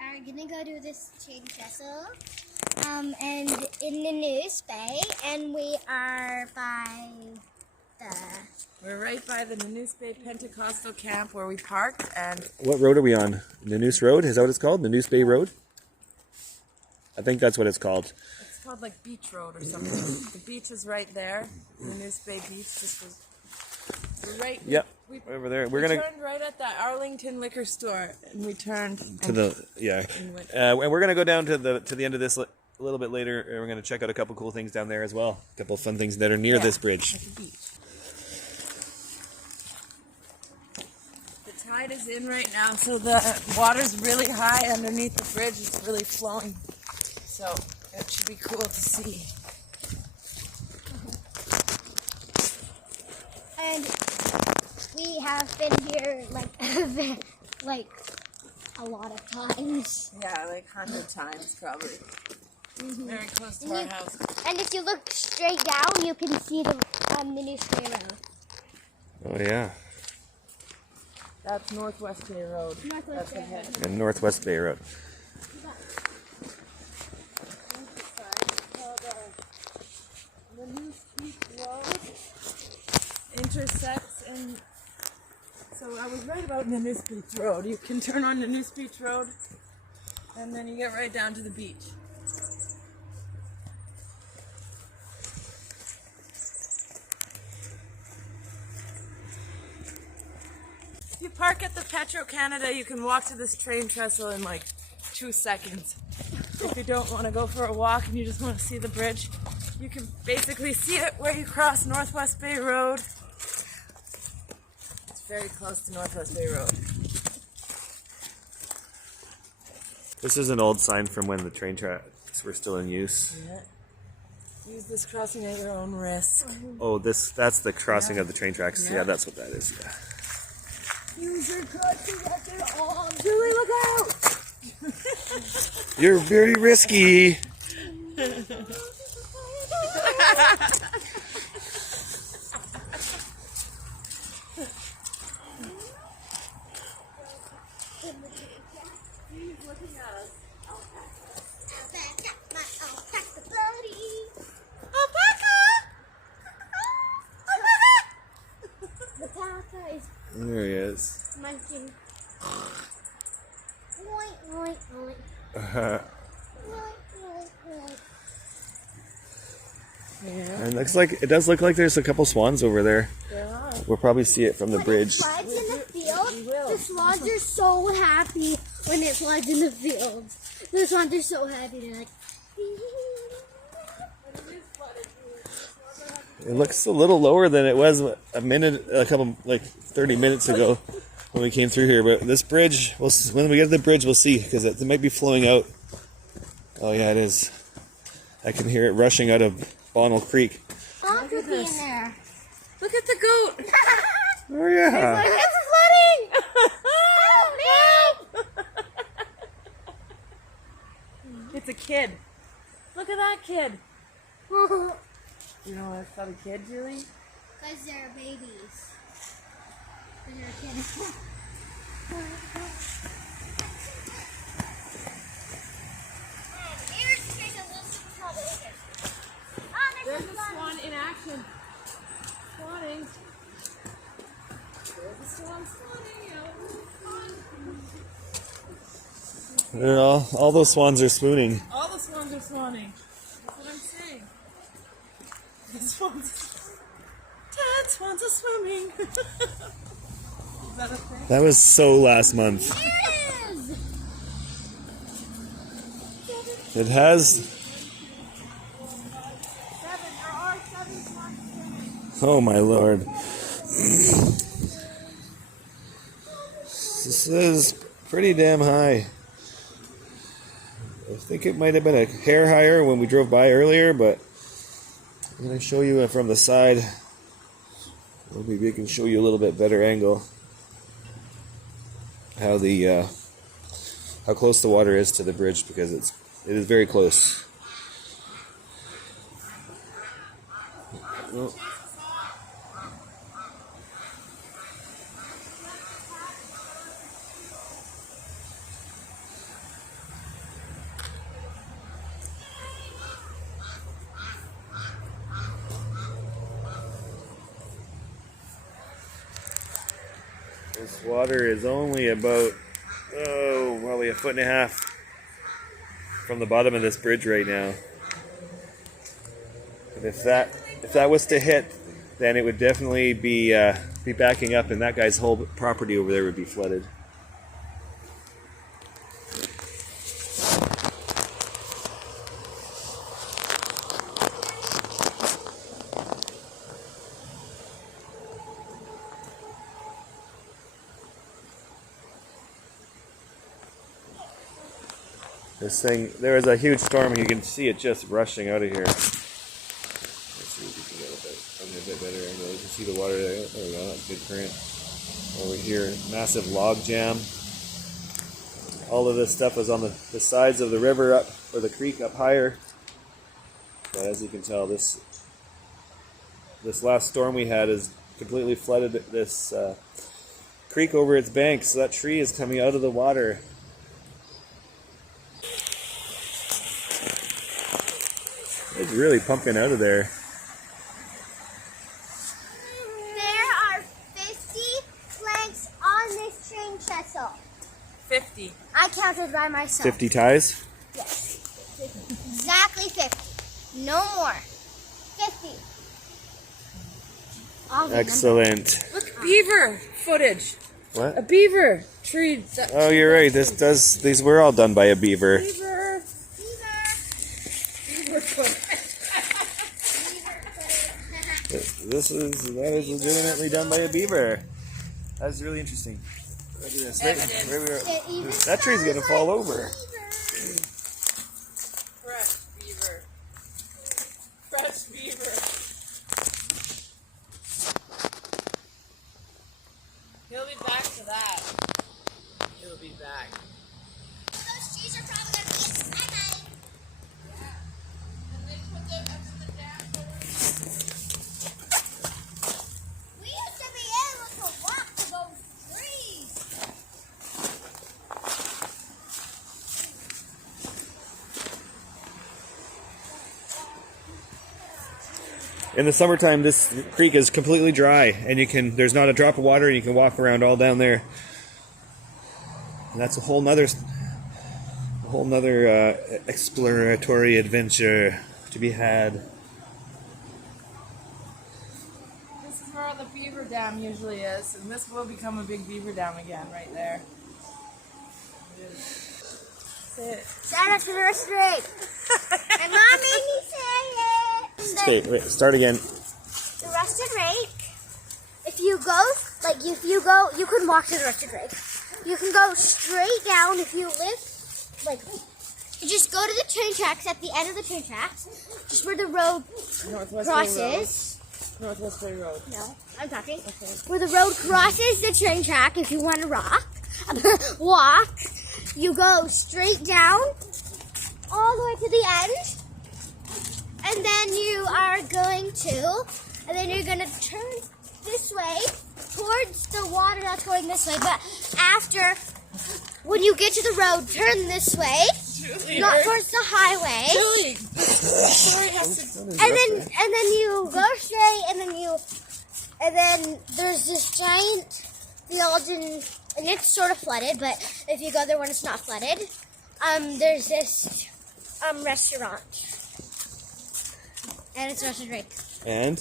are gonna go to this train trestle, and in Nanoose Bay, and we are by the. We're right by the Nanoose Bay Pentecostal camp where we parked. And what road are we on? Nanoose Road? Is that what it's called? Nanoose Bay Road? I think that's what it's called. It's called like Beach Road or something. The beach is right there. Nanoose Bay Beach just was. We're right. Yep. Over there. We turned right at the Arlington liquor store, and we turned to and we're gonna go down to the end of this a little bit later, and we're gonna check out a couple cool things down there as well. A couple fun things that are near this bridge. At the beach. The tide is in right now, so the water's really high underneath the bridge. It's really flowing, so it should be cool to see. And we have been here like a lot of times. Yeah, like 100 times probably. Very close to our house. And if you look straight down, you can see the Nanoose Bay Road. Oh yeah. That's Northwest Bay Road. Northwest Bay Road. And Northwest Bay Road. Intersects, and so I was right about Nanoose Beach Road. You can turn on Nanoose Beach Road, and then you get right down to the beach. If you park at the Petro Canada, you can walk to this train trestle in like 2 seconds. If you don't want to go for a walk and you just want to see the bridge, you can basically see it where you cross Northwest Bay Road. It's very close to Northwest Bay Road. This is an old sign from when the train tracks were still in use. Yeah. Use this crossing at your own risk. Oh, that's the crossing of the train tracks. Yeah, that's what that is. Yeah. Use your crossing at your own. Julie, look out! You're very risky. There he is. Munching. And it does look like there's a couple swans over there. There are. We'll probably see it from the bridge. When it floods in the field, the swans are so happy when it floods in the field. The swans are so happy. They're like. It looks a little lower than it was a 30 minutes ago when we came through here. But this bridge, when we get to the bridge, we'll see, because it might be flowing out. Oh yeah, it is. I can hear it rushing out of Bonnell Creek. Look at this. In there. Look at the goat. Oh yeah. It's flooding. It's a kid. Look at that kid. You know why it's called a kid, Julie? Because they're babies. Because they're kids. There's a swan in action. Swanning. There's a swan swanning. All those swans are swooning. All the swans are swanning. That's what I'm saying. The swans. 10 swans are swimming. Is that a thing? That was so last month. It has. Oh my lord. This is pretty damn high. I think it might have been a hair higher when we drove by earlier, but I'm going to show you from the side. Maybe we can show you a little bit better angle how close the water is to the bridge, because it is very close. Oh. This water is only about, probably 1.5 feet from the bottom of this bridge right now. And if that was to hit, then it would definitely be backing up, and that guy's whole property over there would be flooded. This thing, there was a huge storm, and you can see it just rushing out of here. Let's see if we can get a bit better angle. You can see the water there. There we go, that's good current. Over here, massive log jam. All of this stuff was on the sides of the river up, or the creek up higher. But as you can tell, this last storm we had has completely flooded this creek over its banks. So that tree is coming out of the water. It's really pumping out of there. There are 50 planks on this train trestle. 50. I counted by myself. 50 ties? Yes. Exactly 50. No more. 50. All of them. Excellent. Look, beaver footage. What? A beaver tree. Oh, you're right. These were all done by a beaver. Beaver. Beaver footage. That is legitimately done by a beaver. That's really interesting. Look at this. That tree's gonna fall over. Fresh beaver. Fresh beaver. He'll be back to that. He'll be back. Those trees are probably going to be exciting. And they put them up to the dam. We used to be able to walk to those trees. In the summertime, this creek is completely dry, and there's not a drop of water, and you can walk around all down there. And that's a whole nother exploratory adventure to be had. This is where the beaver dam usually is, and this will become a big beaver dam again right there. It is. Say it. Shout out to the rest of the race. My mom made me say it. Okay, wait, start again. The rusted rake. If you go, you can walk to the rusted rake. You can go straight down if you live, you just go to the train tracks at the end of the train tracks, just where the road Northwest crosses. Northwest Bay Road. No, I'm talking. Okay. Where the road crosses the train track, if you want to walk, you go straight down all the way to the end. And then you're going to turn this way towards the water that's going this way. But when you get to the road, turn this way, Julie, not towards the highway. Julie, this story has to. And then you go straight, and then there's this giant field, and it's sort of flooded. But if you go there when it's not flooded, there's this restaurant. And it's roasted rake. And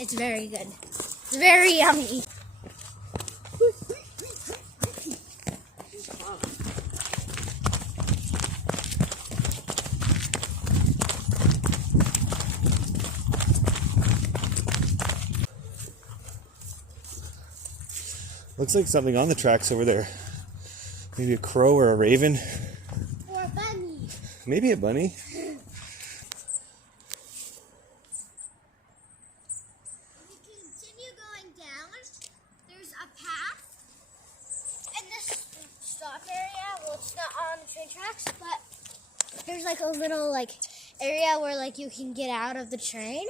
it's very good. It's very yummy. looks like something on the tracks over there. Maybe a crow or a raven. Or a bunny. Maybe a bunny. Tracks, but there's like a little area where you can get out of the train,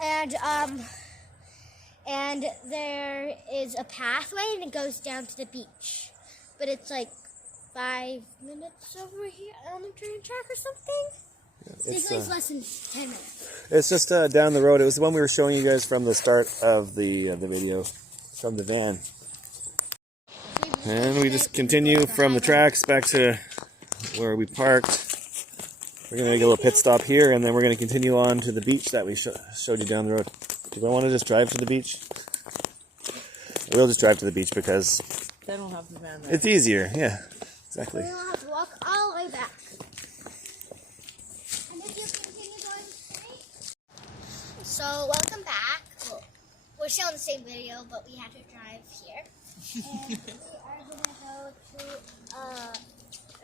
and there is a pathway and it goes down to the beach, but it's 5 minutes over here on the train track or something. It's less than 10 minutes. It's just down the road. It was the one we were showing you guys from the start of the video. from the van. And we just continue from the tracks back to where we parked. We're going to make a little pit stop here, and then we're going to continue on to the beach that we showed you down the road. Do I want to just drive to the beach? We'll just drive to the beach because They don't have the van there. it's easier. Yeah, exactly. We don't have to walk all the way back. And if you continue going straight. So, welcome back. Well, we're still in the same video, but we had to drive here. And we are going to go to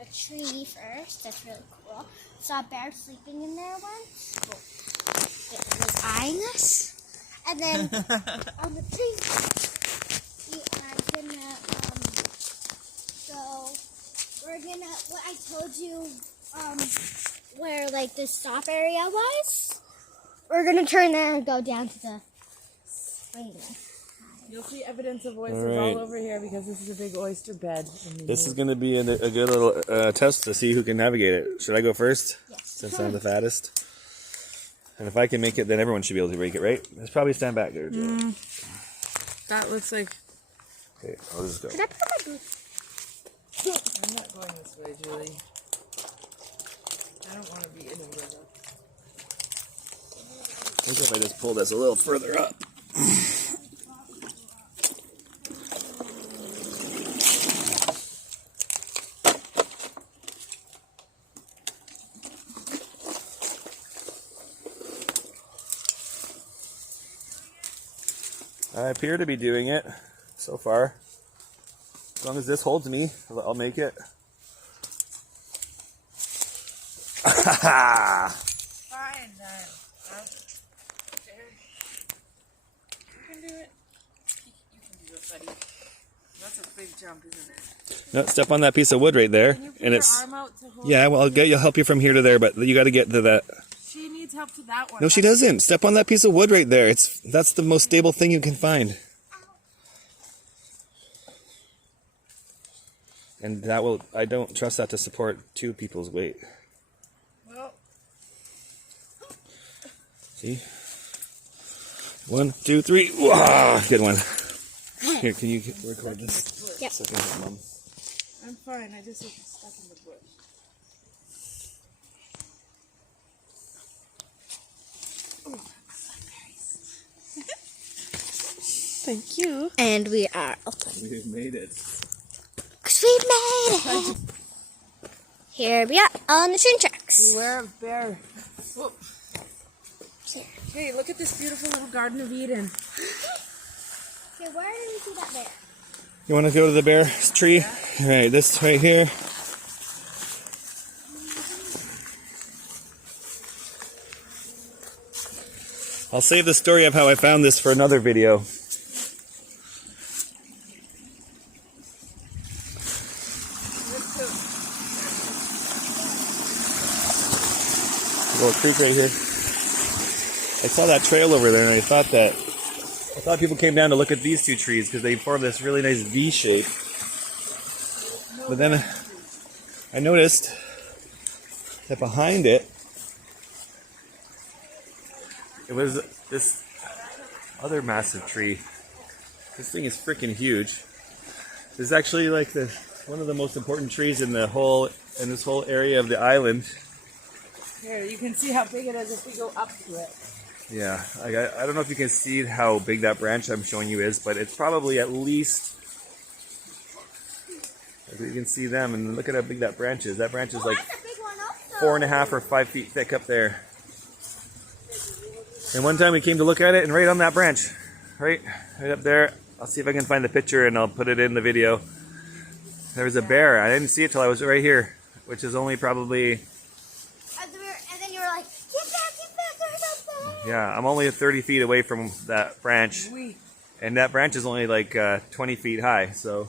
a tree first. That's really cool. Saw a bear sleeping in there once. It was eyeing us. And then on the tree, we are gonna what I told you, where like the stop area was. We're gonna turn there and go down to the spring. You'll see evidence of oysters All right. all over here because this is a big oyster bed. This is going to be a good little test to see who can navigate it. Should I go first? Yes. Since I'm the fattest. And if I can make it, then everyone should be able to make it, right? Let's probably stand back there, Joe. That looks like... Okay, I'll just go. Can I put my boots? I'm not going this way, Julie. I don't want to be anywhere though. I think if I just pull this a little further up. I appear to be doing it so far. As long as this holds me, I'll make it. Fine, then. You can do it. You can do it, buddy. That's a big jump, isn't it? No, step on that piece of wood right there, Can you put and your it's arm out to hold yeah. Well, I'll help you from here to there, but you got to get to that. She needs help to that one. No, she doesn't. Step on that piece of wood right there. That's the most stable thing you can find. And that will, I don't trust that to support two people's weight. Well, See? 1, 2, 3. Wow, good one. Here, can you record this? Yep. So I can help Mom. I'm fine. I just get stuck in the bush. Thank you. And we are open. We've made it. We made it! Here we are on the train tracks. Beware of bear. Whoop. Here. Hey, look at this beautiful little Garden of Eden. Okay, where did we see that bear? You want to go to the bear tree? All right, this right here. I'll save the story of how I found this for another video. Little creek right here. I saw that trail over there, and I thought people came down to look at these two trees because they form this really nice V shape. But then I noticed that behind it, it was this other massive tree. This thing is freaking huge. This is actually like one of the most important trees in this whole area of the island. Here, you can see how big it is if we go up to it. Yeah, I don't know if you can see how big that branch I'm showing you is, but it's probably at least, as you can see them, and look at how big that branch is. That branch is like That's a big one also. 4.5 or 5 feet thick up there. And one time we came to look at it, and right on that branch, right up there, I'll see if I can find the picture and I'll put it in the video. There was a bear. I didn't see it till I was right here, which is only probably, And then you were like, get back, there's a bear. yeah, I'm only 30 feet away from that branch. And that branch is only like 20 feet high. So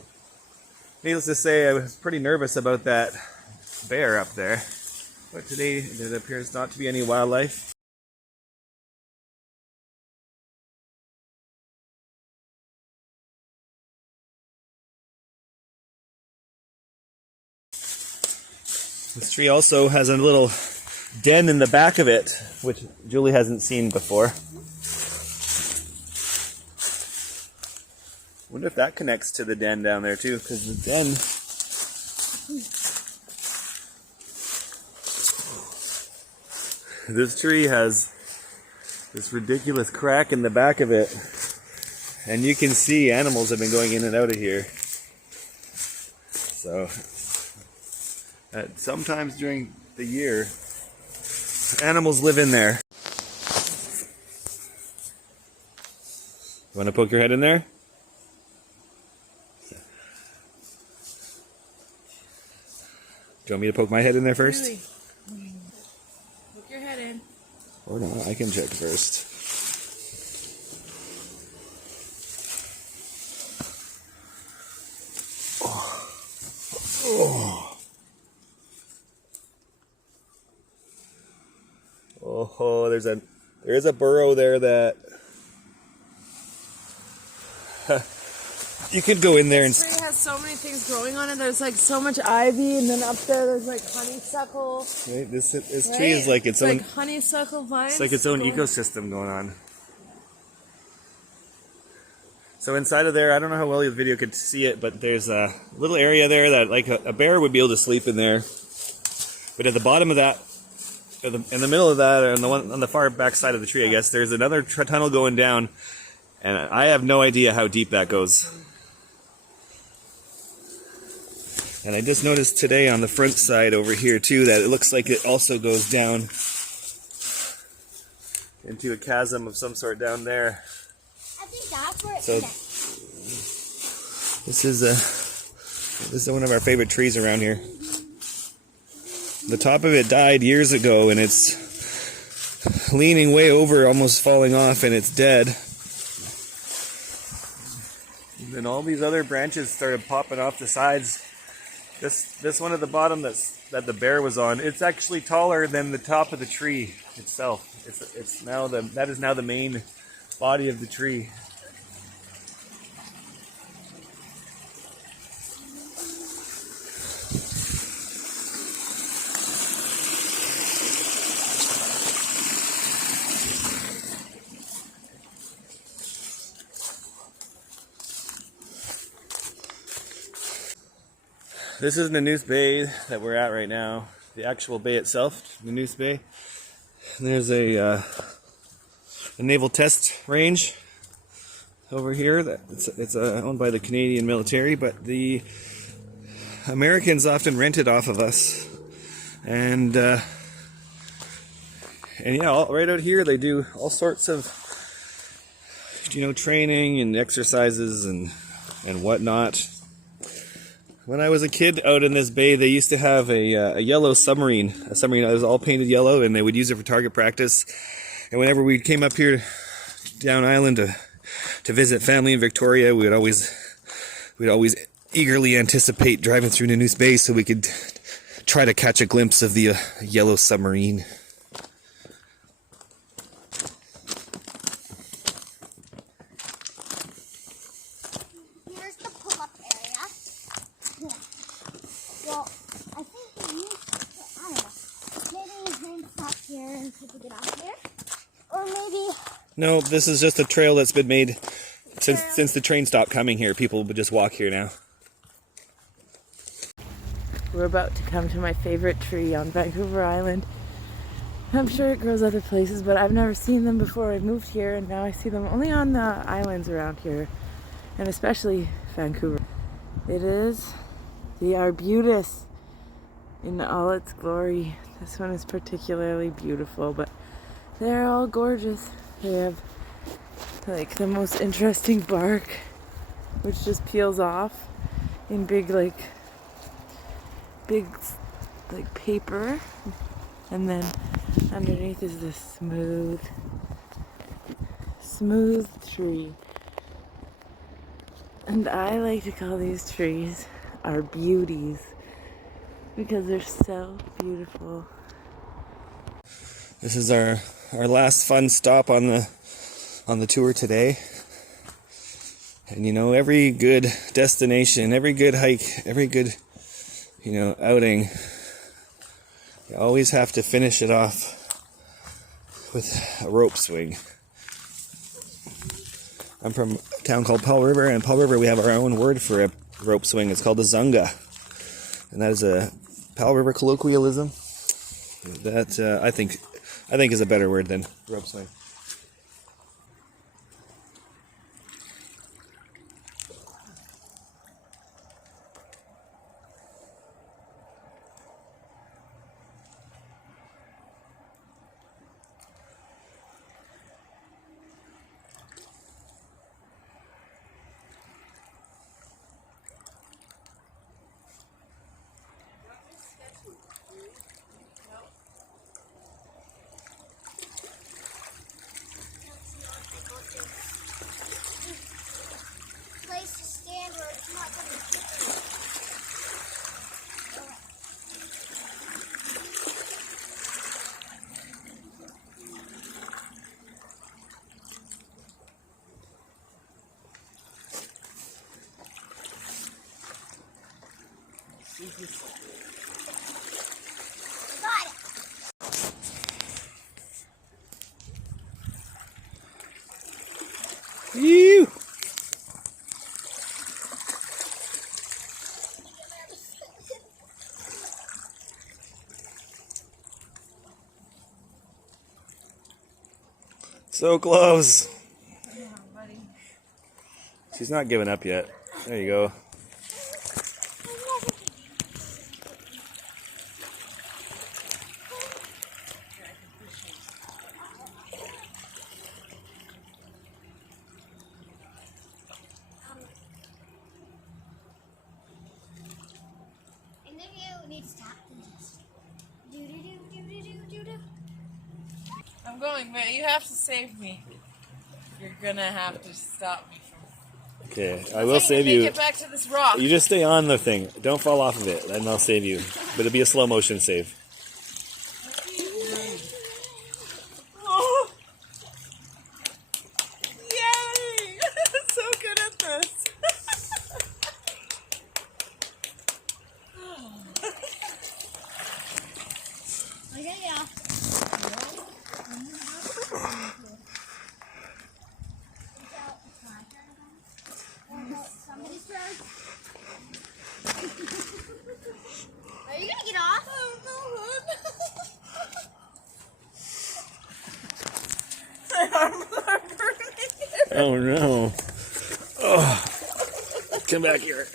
needless to say, I was pretty nervous about that bear up there. But today, there appears not to be any wildlife. This tree also has a little den in the back of it, which Julie hasn't seen before. Wonder if that connects to the den down there too, because the den. This tree has this ridiculous crack in the back of it, and you can see animals have been going in and out of here. So, sometimes during the year, animals live in there. You want to poke your head in there? Do you want me to poke my head in there first? Really? Poke your head in. Or no, I can check first. Oh, there's a burrow there that you could go in there and. This tree has so many things growing on it. There's like so much ivy, and then up there's like honeysuckle. Right, this tree is like its own. Like honeysuckle vines. It's like its own ecosystem going on. So inside of there, I don't know how well your video could see it, but there's a little area there that like a bear would be able to sleep in there. But at the bottom of that, in the middle of that, or on the far back side of the tree, I guess, there's another tunnel going down, and I have no idea how deep that goes. And I just noticed today on the front side over here too that it looks like it also goes down into a chasm of some sort down there. I think that's where it So connects. this is one of our favorite trees around here. The top of it died years ago, and it's leaning way over, almost falling off, and it's dead. And then all these other branches started popping off the sides. This one at the bottom that the bear was on, it's actually taller than the top of the tree itself. That is now the main body of the tree. This is Nanoose Bay that we're at right now. The actual bay itself, Nanoose Bay. And there's a naval test range over here. It's owned by the Canadian military, but the Americans often rent it off of us. And yeah, right out here they do all sorts of, training and exercises and whatnot. When I was a kid out in this bay, they used to have a yellow submarine, that was all painted yellow, and they would use it for target practice. And whenever we came up here down island to visit family in Victoria, we'd always eagerly anticipate driving through Nanoose Bay so we could try to catch a glimpse of the yellow submarine. Here's the pull-up area. Well, I think they used to, I don't know. Maybe you can stop here and people get off here. Or maybe... No, this is just a trail that's been made since the train stopped coming here. People would just walk here now. We're about to come to my favorite tree on Vancouver Island. I'm sure it grows other places, but I've never seen them before I moved here, and now I see them only on the islands around here, and especially Vancouver. It is the arbutus in all its glory. This one is particularly beautiful, but they're all gorgeous. They have like the most interesting bark, which just peels off in big paper, and then underneath is this smooth tree. And I like to call these trees our beauties because they're so beautiful. This is our last fun stop on the tour today. And every good destination, every good hike, every good outing, you always have to finish it off with a rope swing. I'm from a town called Powell River, and Powell River we have our own word for a rope swing. It's called a zunga, and that is a Powell River colloquialism that I think is a better word than rope swing. Place to stand where it's not going to slippery. Got it. Ew. So close. She's not giving up yet. There you go. And then you need to stop and just do. I'm going, man. You have to save me. You're gonna have to stop me from. Okay, I will save you. Get back to this rock. You just stay on the thing. Don't fall off of it, and I'll save you. But it'll be a slow motion save. Oh. Yay! So good at this. Okay, yeah. Somebody's turn. Are you gonna get off? My arms are burning. Oh no. Oh. Come back here.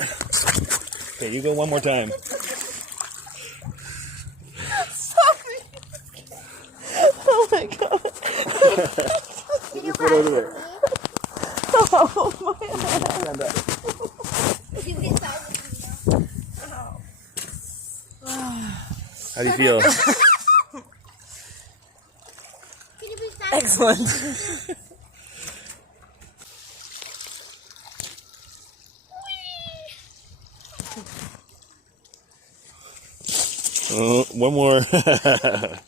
Okay, you go one more time. Sorry. Oh my god. Can you Put over there. Oh my god. Stand up. You get started. How do you feel? Can you please stop? Excellent. One more. I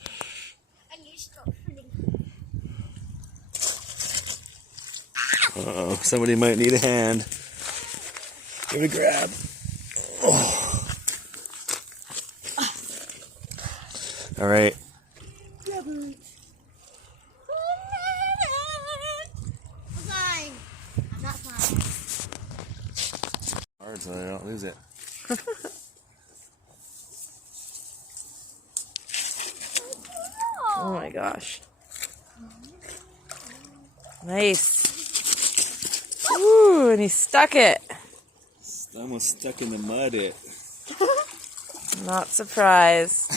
need to stop running. Uh-oh, somebody might need a hand. Give it a grab. Oh. All right. I'm flying. I'm not flying. Hard so I don't lose it. Oh my gosh. Nice. Ooh, and he stuck it. Almost stuck in the mud. Not surprised.